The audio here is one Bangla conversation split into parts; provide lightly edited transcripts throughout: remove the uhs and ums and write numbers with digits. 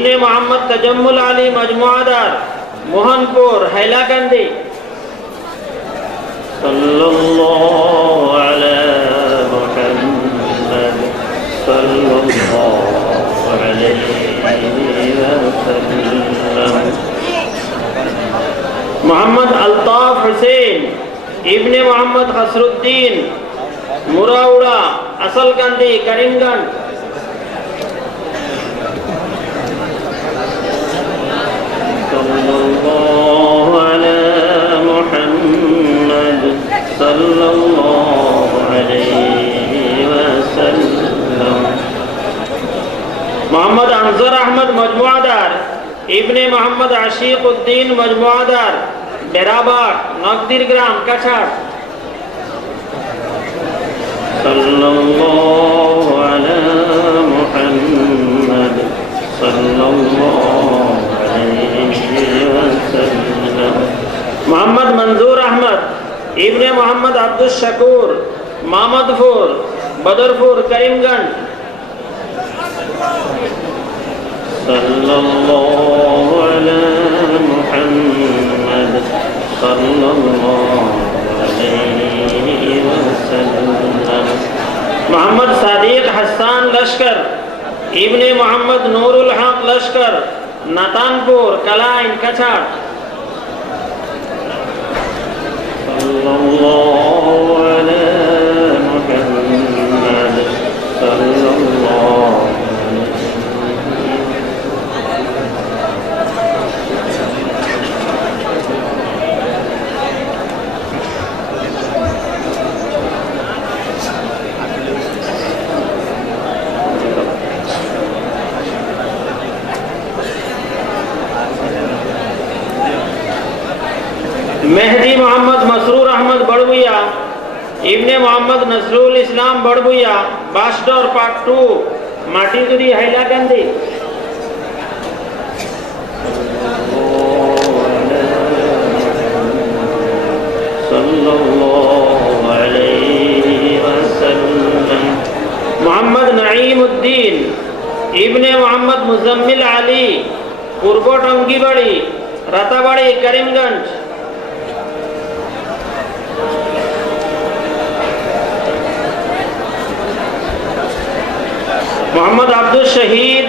ইবনে মোহাম্মদ তাজাম্মুল আলী মজমুআদার মোহনপুর হাইলাকান্দি। সাল্লাল্লাহু আলা মুহাম্মাদ সাল্লাল্লাহু আলাইহি ওয়াসাল্লাম। মোহাম্মদ আলতাফ হোসেন ইবনে মোহাম্মদ খসরুদ্দিন মুরাউড়া আসলকান্দি করিমগঞ্জ। সাল্লাল্লাহু আলা মুহাম্মাদ সাল্লাল্লাহু আলাইহি ওয়াসাল্লাম। মোহাম্মদ আনসার আহমদ মজমুআদার ইবনে মোহাম্মদ আশিক উদ্দিন মজমুআদার বেরাবাগ নকদির গ্রাম কাছাড়। সাল্লাল্লাহু আলা মুহাম্মাদ সাল্লাল্লাহু আলাইহি ওয়াসাল্লাম। মোহাম্মদ মনজুর আহমদ ইবনে মোহাম্মদ আব্দুল শাকুর মাহমুদপুর বদরপুর করিমগঞ্জ। সাল্লাল্লাহু আলা মুহাম্মাদ সাল্লাল্লাহু আলাইহি ওয়াসাল্লাম। মোহাম্মদ সাদিক হাসান লস্কর ইবনে মোহাম্মদ নুরুল হক লস্কর নাতানপুর কালাইন কাছাড়। সাল্লাল্লাহু আলা মুহাম্মাদ সাল্লাল্লাহু मेहदी मोहम्मद मसरूर अहमद बड़बुया इब्ने मोहम्मद नसरुल इस्लाम बड़बुया बास्टर पार्ट 2 माटीगुड़ी हाइलाकांदी। सल्लल्लाहु अलैहि वसल्लम। मोहम्मद नईमुद्दीन इब्ने मोहम्मद मुजम्मिल अली पूर्व टंगीबाड़ी रताबाड़ी करीमगंज। मोहम्मद अब्दुल शहीद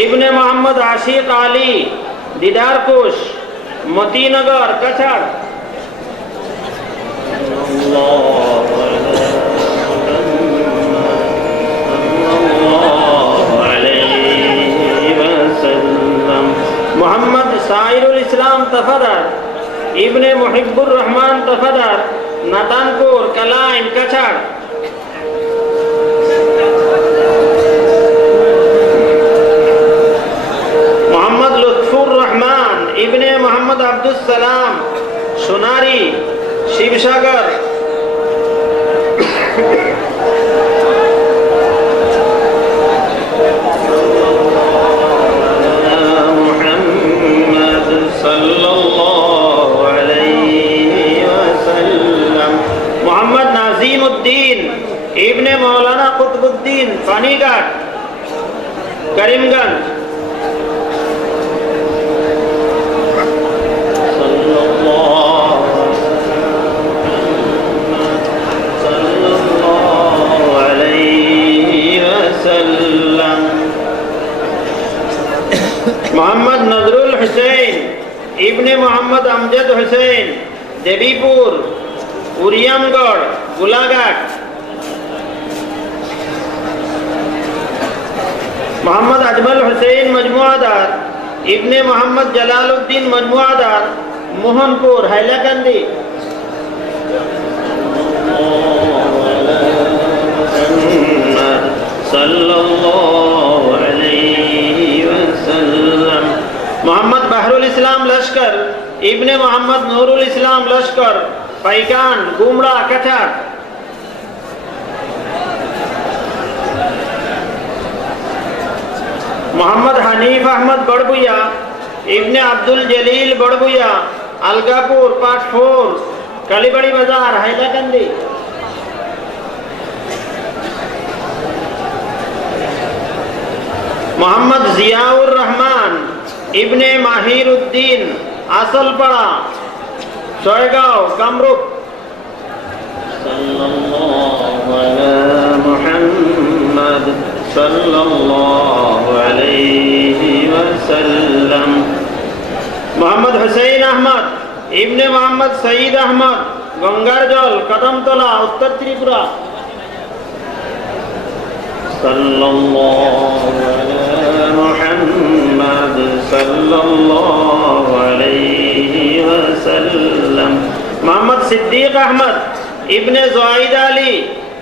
इब्ने मोहम्मद आशिक अली दीदारकुश मोतीनगर कछड़। मोहम्मद साइरुल इस्लाम तफदर इब्ने मुहिब्बुर रहमान तफदर नातानपुर कलाइन कछड़। मोहम्मद लुत्फुर रहमान इब्ने मोहम्मद अब्दुल सलाम सोनारी शिवसागर। मुहम्मद सल्लल्लाहु अलैहि वसल्लम। मोहम्मद नाजीमुद्दीन इब्ने मौलाना कुतुबुद्दीन पानीघाट करीमगंज। मोहम्मद नजरुल हुसैन इब्ने मोहम्मद अमजद हुसैन देवीपुर उरियमगढ़ गोलाघाट। मोहम्मद अजमल हुसैन मजमुआदार इब्ने मोहम्मद जलालुद्दीन मजमुआदार मोहनपुर हाइलाकांदी। सल्लल्लाहु अलैहि वसल्लम। मोहम्मद बहरुल इस्लाम लश्कर इब्ने मोहम्मद नूरुल इस्लाम लश्कर पैकान गुमड़ा कछड़। मोहम्मद हनीफ अहमद बड़बुया इब्ने अब्दुल जलील बड़बुया अलगापुर पार्ट 4 कालीबाड़ी बाजार हाइलाकांदी। मोहम्मद जियाउर रहमान ইবনে মাহির উদ্দিন আসলপাড়া জয়গাঁও কামরূপ সাল্লাল্লাহু আলা মুহাম্মাদ সাল্লাল্লাহু আলাইহি ওয়াসাল্লাম মোহাম্মদ হুসাইন আহমদ ইবনে মোহাম্মদ সঈদ আহমদ গঙ্গারজল কদমতলা উত্তর ত্রিপুরা সাল্লাল্লাহু আলা মুহাম্মাদ সাল্লাল্লাহু আলাইহি ওয়াসাল্লাম মোহাম্মদ সিদ্দিক আহমদ ইবনে জয়দ আলী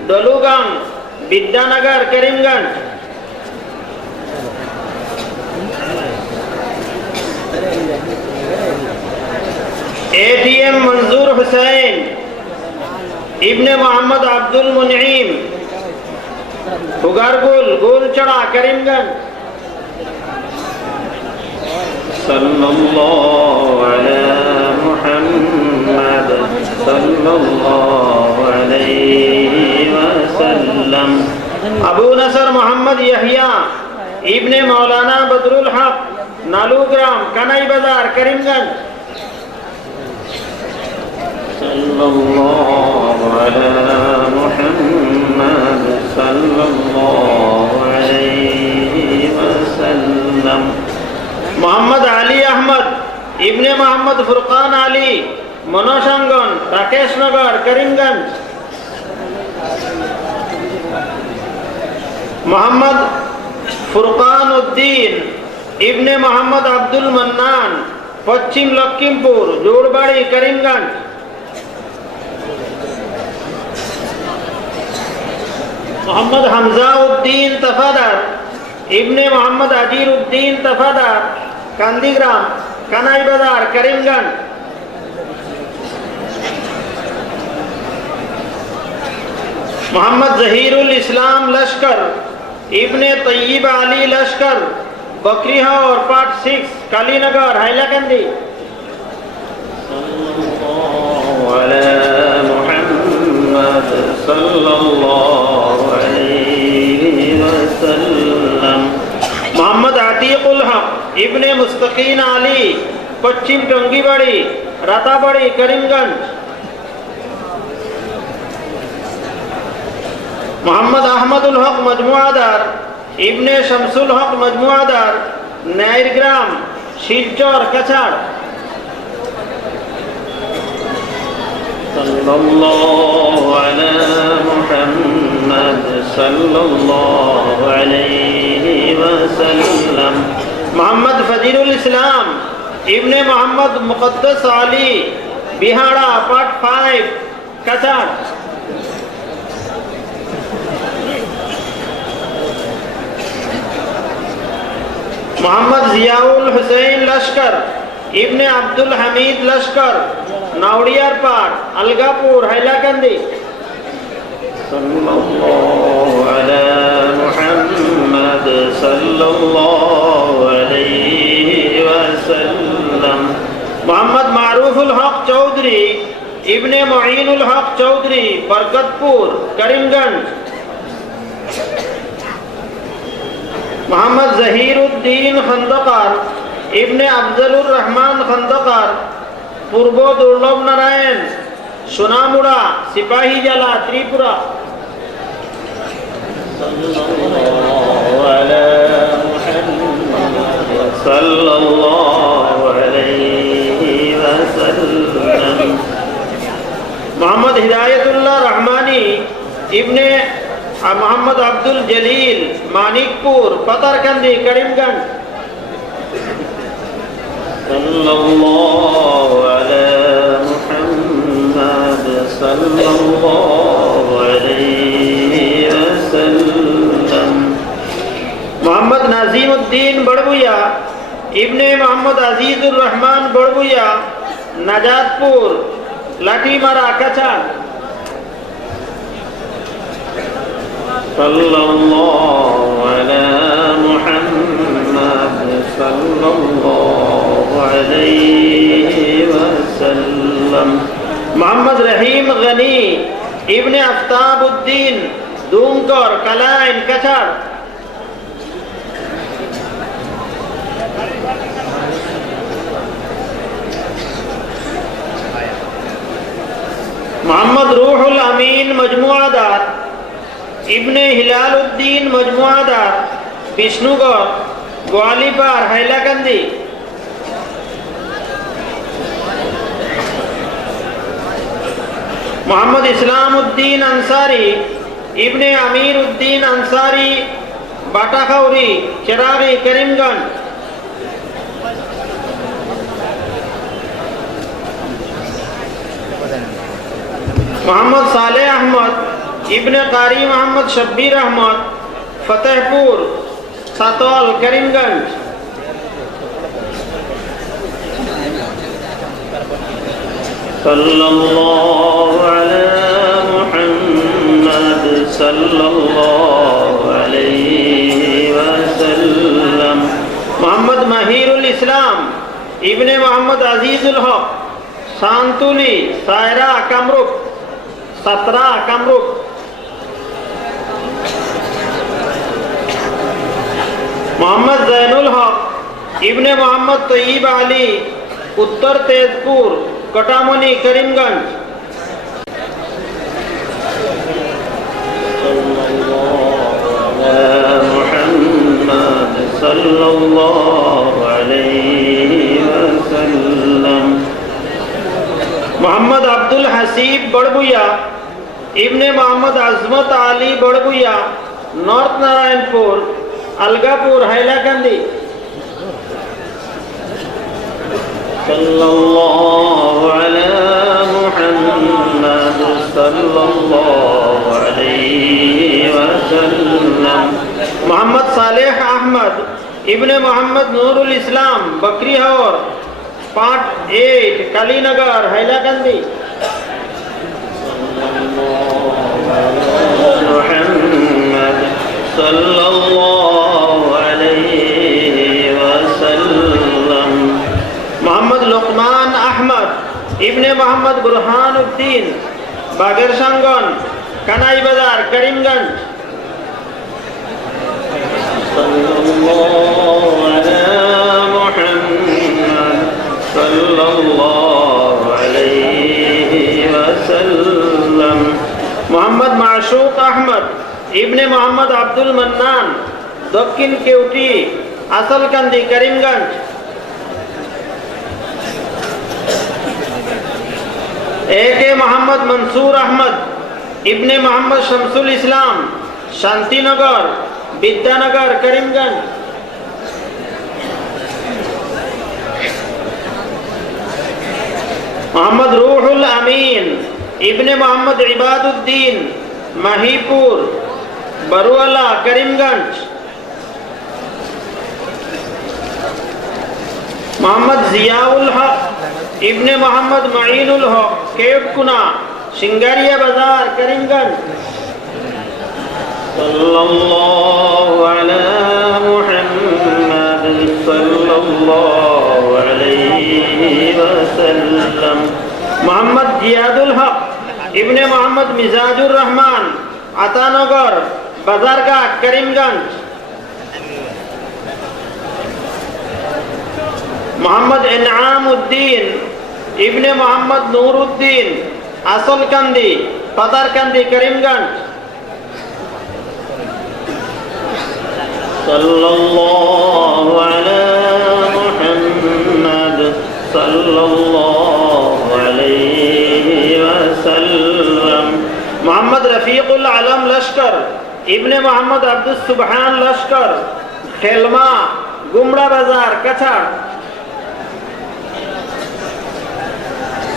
দলুগাং বিদ্যানগর করিমগঞ্জ এটিএম মনজুর হুসাইন ইবনে মোহাম্মদ আব্দুল মুনঈম হুগারগুল গোলচড়া করিমগঞ্জ সাল্লাল্লাহু আলা মুহাম্মাদ সাল্লাল্লাহু আলাইহি ওয়াসাল্লাম আবু নসর মোহাম্মদ ইয়াহইয়া ইবনে মাওলানা বদরুল হক নালুগ্রাম কানাই বাজার করিমগঞ্জ সাল্লাল্লাহু আলা মুহাম্মাদ সাল্লাল্লাহু আলাইহি ওয়াসাল্লাম মোহাম্মদ আলী আহমদ ইবনে মোহাম্মদ ফুরকান আলী মনসাঙ্গন রাকেশনগর করিমগঞ্জ মোহাম্মদ ফুরকান উদ্দিন ইবনে মোহাম্মদ আব্দুল মান্নান পশ্চিম লক্ষিমপুর জোড়বাড়ি করিমগঞ্জ মোহাম্মদ হামজা উদ্দিন তফাদার ইবনে মোহাম্মদ আজির উদ্দিন তফাদার কান্দিগ্রাম কানাই বাজার করিমগঞ্জ মোহাম্মদ জহিরুল ইসলাম লস্কর ইবনে তৈয়ব আলী লস্কর বকরিহাওর পার্ট 6 কালীনগর হাইলাকান্দি সাল্লাল্লাহু আলা মুহাম্মাদ সাল্লাল্লাহু আলাইহি ওয়াসাল্লাম মোহাম্মদ আতিকুল হক ইবনে মুস্তাকিন আলী পশ্চিম টঙ্গিবাড়ি রাতাবাড়ি করিমগঞ্জ মোহাম্মদ আহমদুল হক মজমুআদার ইবনে শামসুল হক মজমুআদার নাইরগ্রাম শিলচর কাছাড় সাল্লাল্লাহু আলা মুহাম্মাদ সাল্লাল্লাহু আলাইহি ওয়াসাল্লাম মোহাম্মদ ফজিলুল ইসলাম ইবনে মোহাম্মদ মুকদ্দাস আলী বিহাড়া পার্ট 5 কাছাড় মোহাম্মদ জিয়াউল হুসাইন লস্কর ইবনে আব্দুল হামিদ লস্কর নাওড়িয়ার পাট আলগাপুর হাইলাকান্দি সাল্লাল্লাহু আলা মুহাম্মাদ সাল্লাল্লাহু আলাইহি ওয়াসাল্লাম মোহাম্মদ মারুফুল হক চৌধুরী ইবনে মুঈনুল হক চৌধুরী বরকতপুর করিমগঞ্জ মোহাম্মদ জহিরুদ্দিন খন্দকার ইবনে আফজলুর রহমান খন্দকার পূর্ব দুর্লভ নারায়ণ সোনামুড়া সিপাহী জেলা ত্রিপুরা মোহাম্মদ হিদায়তুল্লাহ রহমানী ইবনে মোহাম্মদ আব্দুল জলিল মানিকপুর পাতারকান্দি করিমগঞ্জ সাল্লাল্লাহু আলা মুহাম্মাদ সাল্লাল্লাহু আলাইহি ওয়াসাল্লাম মোহাম্মদ নাজিমউদ্দিন বড়বুইয়া ইবনে মোহাম্মদ আজিজুর রহমান বড়বুইয়া নাজাতপুর লাঠিমারা কাছাড় সাল্লাল্লাহু আলা মুহাম্মাদ সাল্লাল্লাহু আলাইহি ওয়াসাল্লাম মোহাম্মদ রহিম গনি ইবনে আফতাবউদ্দিন দুমকর কালাইন কাছাড় मोहम्मद रूहुल अमीन मजमुआदार इब्ने हिलालुद्दीन मजमुआदार विष्णुगढ़ ग्वालियर हैलाकंदी। मोहम्मद इस्लामुद्दीन अंसारी इब्ने अमीरुद्दीन अंसारी बाटाखौरी चिरागी करीमगंज। मोहम्मद सालेह अहमद इब्ने कारी मोहम्मद शब्बीर अहमद फतेहपुर सातौल करीमगंज। सल्लल्लाहु अलैहि मुहम्मद सल्लल्लाहु अलैहि वसल्लम। मोहम्मद महीरुल इस्लाम इब्ने मोहम्मद अजीजुल हक सांतुली सायरा कमरुक 17 कमरुक। मोहम्मद जैनुल हक इब्ने मोहम्मद तय्यब अली उत्तर तेजपुर कटामनी करीमगंज। मुहम्मद सल्लल्लाहु अलैहि वसल्लम। मोहम्मद अब्दुल हसीब बड़बुया इब्ने मोहम्मद अजमत अली बड़बुया नॉर्थ नारायणपुर अलगापुर हैलाकंदी। सल्लल्लाहु अलैहि मुहम्मद सल्लल्लाहु अलैहि वसल्लम। मोहम्मद सालेह अहमद इब्ने मोहम्मद नूरुल इस्लाम बकरी हौर पार्ट 8 कालीनगर हैलाकंदी। मुहम्मद सल्लल्लाहु अलैहि वसल्लम। मोहम्मद लुकमान अहमद इब्ने मोहम्मद बुरहानुद्दीन बागेरसांगन कनाई बाजार करीमगंज। सल्लल्लाहु अलैहि मुहम्मद सल्लल्लाहु अलैहि वसल्लम। मोहम्मद माशूक अहमद इब्ने मोहम्मद अब्दुल मन्नान दक्षिण केवटी असलकंदी करीमगंज। ए.के. मोहम्मद मंसूर अहमद इब्ने मोहम्मद शमसुल इस्लाम शांतिनगर विद्यानगर करीमगंज। मोहम्मद रूहुल अमीन इब्ने मोहम्मद इबादुद्दीन माहीपुर बरुआला करीमगंज। मोहम्मद जियाउल हक इब्ने मोहम्मद मईनुल हक केवटकुना सिंगारिया बाजार करीमगंज। सल्लल्लाहु अलैहि मुहम्मद सल्लल्लाहु अलैहि वसल्लम। मोहम्मद जियादुल हक इब्ने मोहम्मद मिजाजुर रहमान अतानगर बाजारगाह करीमगंज। मोहम्मद इनामुद्दीन इब्ने मोहम्मद नूरुद्दीन असलकंदी पतारकंदी करीमगंज। सल्लल्लाहु अलैहि मुहम्मद सल्लल्लाहु अलैहि वसल्लम। मोहम्मद रफीकुल आलम लश्कर इब्ने मोहम्मद अब्दुल सुबहान लश्कर खेलमा गुमड़ा बाजार कछाड़।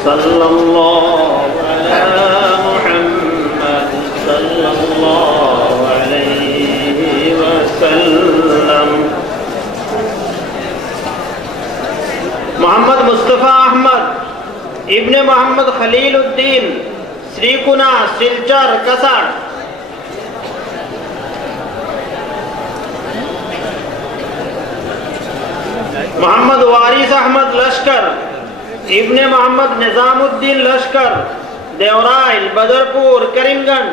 सल्लल्लाहु अलैहि मुहम्मद सल्लल्लाहु अलैहि वसल्लम। मोहम्मद मुस्तफ़ा अहमद इब्ने मोहम्मद खलीलुद्दीन श्रीकुना सिलचर कसार। मोहम्मद वारिस अहमद लश्कर इब्ने मोहम्मद निजामुद्दीन लश्कर देवराइल बदरपुर करीमगंज।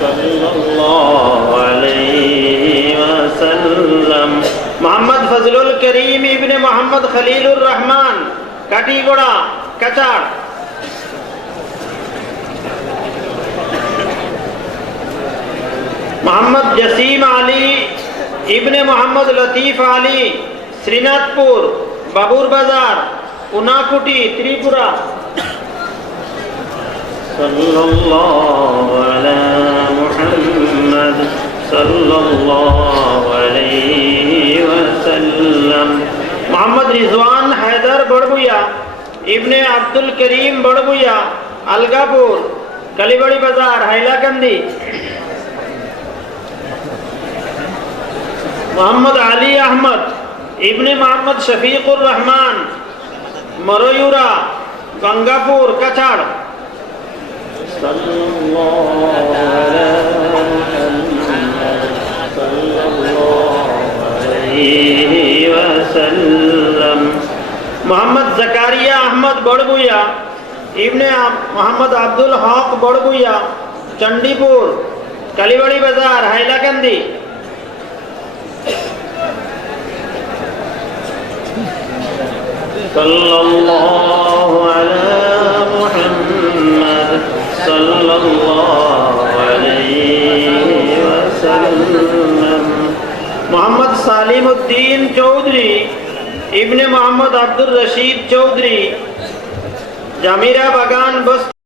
सल्लल्लाहु अलैहि وسلم محمد فضل الكريم ابن محمد خليل الرحمن কাটিগড়া কাচার মোহাম্মদ জসিম আলী ইবনে মোহাম্মদ লতিফ আলী শ্রীনাথপুর বাবুর বাজার উনাকুটি ত্রিপুরা সাল্লাল্লাহু আলা মুহাম্মদ সাল্লাল্লাহু আলাইহি ওয়াসাল্লাম মোহাম্মদ রিজওয়ান হায়দার বড়বুইয়া ইবনে আব্দুল করিম বড়বুইয়া আলগাপুর কালীবাড়ি বাজার হাইলাকান্দি মোহাম্মদ আলী আহমদ ইবনে মোহাম্মদ শফিকুর রহমান মরয়ুরা গঙ্গাপুর কাছাড় মোহাম্মদ জাকারিয়া আহমদ বড়বুইয়া ইবনে মোহাম্মদ আব্দুল হক বড়বুইয়া চণ্ডীপুর কালীবাড়ি বাজার হাইলাকান্দি সাল্লাল্লাহু আলা মুহাম্মদ সাল্লাল্লাহু আলাইহি ওয়াসাল্লাম মোহাম্মদ সালিম উদ্দিন চৌধুরী ইবনে মোহাম্মদ আব্দুর রশিদ চৌধুরী জামিরা বাগান বস্তি